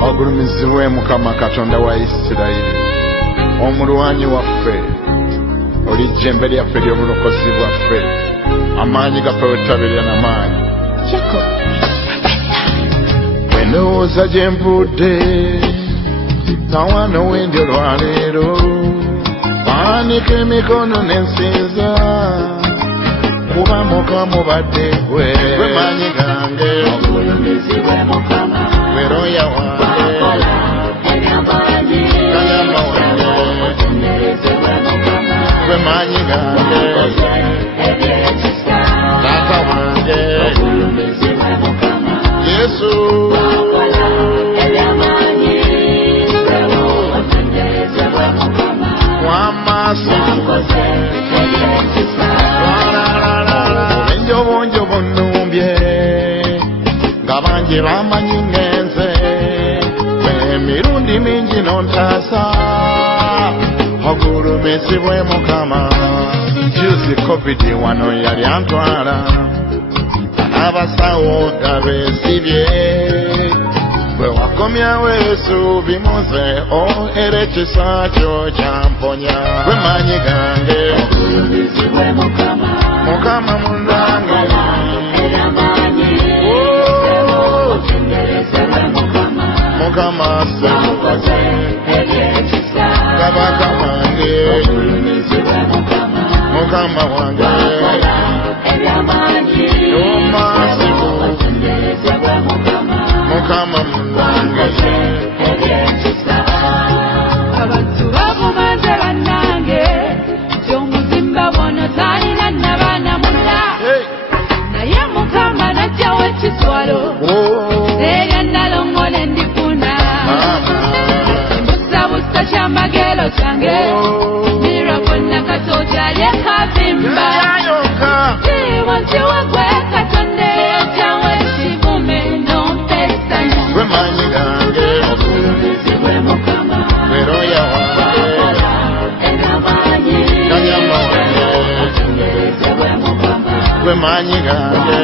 ogulumizibwe Mukama Katonda wa Isirayiri, omulwanyi waffe, oli ijjembe lyaffe ly'obulokozi bwaffe, amaanyi gaffe wetutabirira n'amaanyi. Bwe ndowooza gye nvudde nga wano wendi olwaleero, baanika emikono ne nsinza kuba Mukama obadde gwe maanyi gange, ogulumizibwe Mukama gwe Roya wange, Kanyama wange, gwe maanyi gange, Taata wange, Yesu enjobonjobo nnumbye nga bangi bamanyi ngenze, emirundi mingi nontaasa ogulumizibwe Mukama. Juzi COVID wano yali antwala, abasawo nga beesibye, bwe wakomyawo essuubi muze era ekisa kyo kyamponya, gwe maanyi gange, Mukama munange, Mukama asse kabaka wange, Mukama wange, omasibu, Mukama munange. Abantu bavumaze bannange gy'omuzimba bwono talina n'abaana munda, naye Mukama n'ajjawo ekiswalo erya nalongole ndifuna, embusabusa kyamagero kyange mirwa gonna katoja lyekavimba, kiwa nkiwa gwe Katonda eyajjawo ekivume n'ompesanyo, gwe maanyi gange, gwe Roya wange, Kanyama wange, gwe maanyi gange.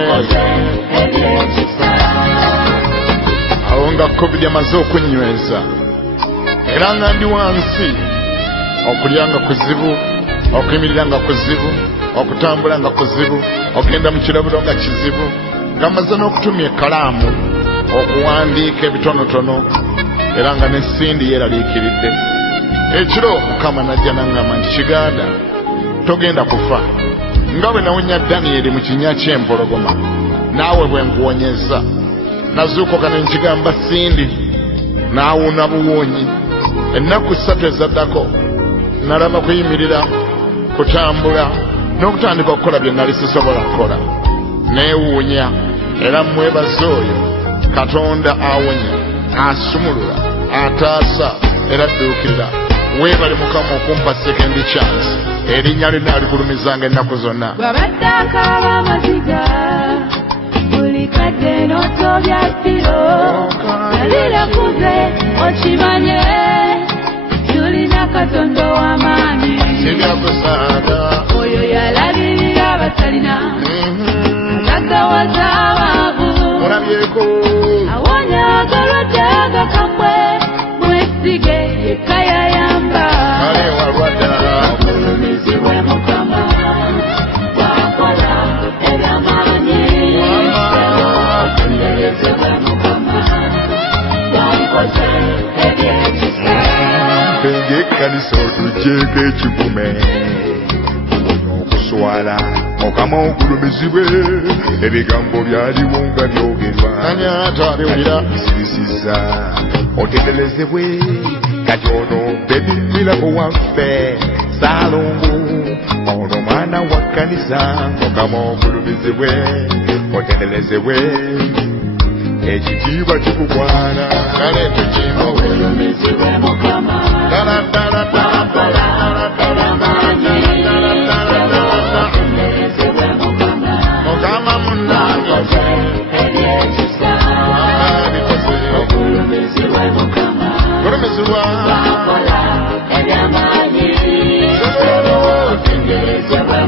Awo nga COVID amaze okunyweza era nga ndi wansi, okulya nga kuzibu, okuyimirira nga kuzibu, okutambula nga kuzibu, okugenda mu kirabiro nga kizibu, nga maze n'okutumya ekkalaamu okuwandiika ebitonotono era nga n'essindi yeeraliikiridde. Ekiro Mukama najja n'aŋŋamba nti, Kiganda, togenda kufa. Nga bwe nawonya Danyeri mu kinnya ky'empologoma, naawe bwe nkuwonyeza. Nazuukuka ne nkigamba Sindi, n'awuuna buwonyi. Ennaku 3 ezaddako nalaba kuyimirira, kutambula n'okutandika okukola bye nali sisobola kukola. Neewuunya era mwebaza oyo Katonda awonya, asumulula, ataasa era adduukirira. Weebale Mukama okumpa second chance. Erinnya lyonna alikulumizanga ennaku zonna. bw'abadde akaaba amaziga buli kadde n'otobya ffiro, nalirakuze okimanye tulina Katonda ow'amaanyi, Sibyakusaaga oyo yalabirira abatalina, atagawaza abaavu, mulabyeko, awonya agalwadde agakambwe, mwesige yekka yayamba. kale walwadda, mpenge ekkanisa otuggyeko ekivume okuswala Mukama ogulumizibwe, ebigambo byaliwo nga byogerwa, bisirisiza otegerezebwe, kati ono bebimiramu waffe Saalongo, ono mwana wa kkanisa, Mukama ogulumizibwe, otegerezebwe, ekitiibwa kikugwana, kale tukimuwe, Mukama ddala ddala ddala.